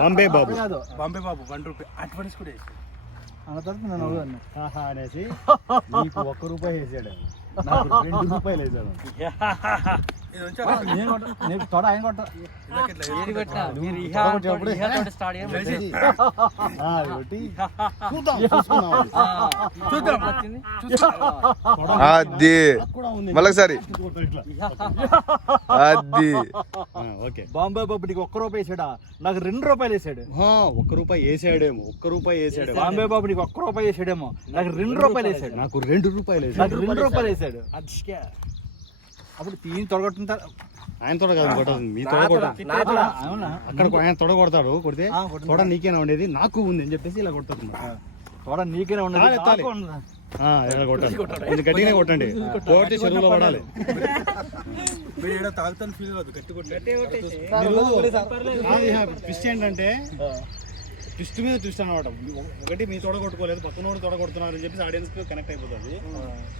బాంబే బాబు బాంబే బాబు 1 రూపాయి అడ్వాన్స్ కూడా వేసాడు. అన్న తరపు నేను అవ్వను అనేసి నీకు 1 రూపాయి వేసాడు, నాకు 2 రూపాయలు వేసాడు. నీకు తోడ ఆయన కొట్ట అది మళ్ళొకసారి అది బాంబే బాబు నీకు 1 రూపాయి వేసాడా, నాకు 2 రూపాయలు వేసాడు. 1 రూపాయి వేసాడేమో, 1 రూపాయి వేసాడు. బాంబే బాబు నీకు 1 రూపాయి వేసాడేమో, నాకు 2 రూపాయలు వేసాడు. నాకు 2 రూపాయలు వేసాడు. నాకు 2 రూపాయలు వేసాడు. అప్పుడు తీని తొడగొట్టుంటారు. ఆయన తొడ కాదు కొట్టదు, మీ తొడ కొట్ట. అక్కడ ఆయన తొడ కొడతాడు, కొడితే తొడ నీకేనా ఉండేది, నాకు ఉంది అని చెప్పేసి ఇలా కొడతాడు. తోడ నీకేనా ఉండేది, ఇలా కొట్టాలి, ఇది గట్టిగానే కొట్టండి, కొడితే చెరువులో పడాలి. తాగుతాను ఫీల్ కాదు, గట్టి కొట్టే ట్విస్ట్ ఏంటంటే ట్విస్ట్ మీద ట్విస్ట్ అనమాట. ఒకటి మీ తోడ కొట్టుకోలేదు, పక్కన వాడు తోడ కొడుతున్నారు అని చెప్పి ఆడియన్స్ కనెక్ట్ అయిపోతుంది.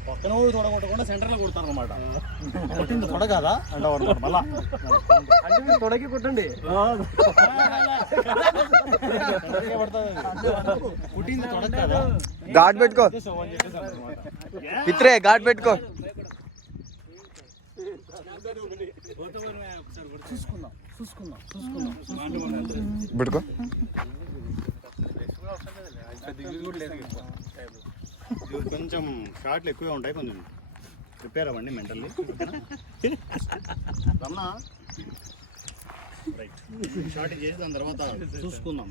పక్కన వాడు తోడ కొట్టకుండా సెంటర్ లో కొడతారు అనమాట. కొట్టింది తొడ కాదా అంటే మళ్ళా తొడకి కొట్టండి, పుట్టింది తొడ కాదా, ఘాట్ పెట్టుకో పిత్రే, ఘాట్ పెట్టుకో. పెట్టుకో. కొంచెం షార్ట్లు ఎక్కువే ఉంటాయి, కొంచెం ప్రిపేర్ అవ్వండి మెంటల్లీ. రైట్, షార్ట్ చేసి దాని తర్వాత చూసుకుందాం.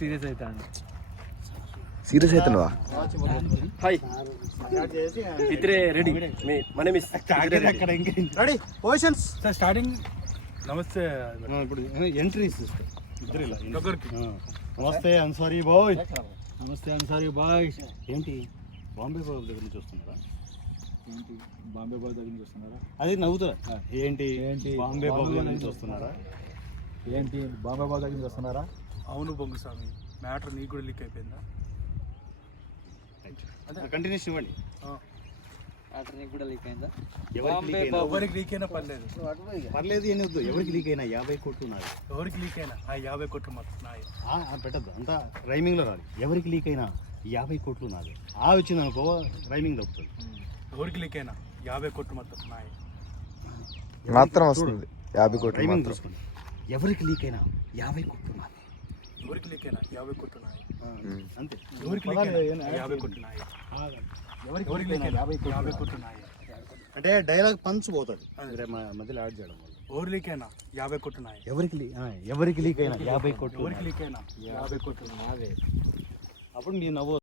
సీరియస్ అవుతాడు. సీరియస్ అవుతున్నావా? Ready positions starting. నమస్తే. ఇప్పుడు ఎంట్రీస్ ఇద్దరు ఇలా. నమస్తే అన్సారీ బాయ్. నమస్తే అన్సారీ బాయ్. ఏంటి బాంబే బాబు దగ్గర నుంచి వస్తున్నారా? ఏంటి బాంబే బాబు దగ్గర నుంచి వస్తున్నారా? అది నవ్వుతారా? ఏంటి బాంబే బాబు దగ్గర నుంచి వస్తున్నారా? ఏంటి బాంబే బాబు దగ్గర నుంచి వస్తున్నారా? అవును బొంగుస్వామి, మ్యాటర్ నీకు కూడా లీక్ అయిపోయిందా? కంటిన్యూషన్ ఇవ్వండి. ఎవరికి లీక్ అయినా పర్లేదు, ఏం వద్దు. ఎవరికి లీక్ అయినా 50 కోట్లు నాది. ఎవరికి లీక్ అయినా ఆ 50 కోట్లు మొత్తం నాయి. పెట్టద్దు, అంతా రైమింగ్ లో రాదు. ఎవరికి లీక్ అయినా 50 కోట్లు నాది. వచ్చింది అనుకో రైమింగ్ తప్పుతుంది. ఎవరికి లీక్ అయినా 50 కోట్లు మొత్తం నాయి మాత్రం వస్తుంది. 50 కోట్లు రైమింగ్ చూసుకోండి. ఎవరికి లీక్ అయినా 50 కోట్లు నాది. ఎవరికి లీక్ అయినా 50 కోట్లు నాయి. అంతే. ఎవరికి లీక్ అయినా 50 కోట్లు నాయి. ఎవరికి లీక్ అయినా 50 కోట్లు నాయి. అంటే డైలాగ్ పంచ్ పోతుంది మధ్యలో యాడ్ చేయడం వల్ల. ఎవరికి లీక్ అయినా 50 కోట్లు నాయి. ఎవరికి లీక్ అయినా 50 కోట్లు. ఎవరికి లీక్ అయినా 50 కోట్లు నావే. అప్పుడు మీ నవ్వు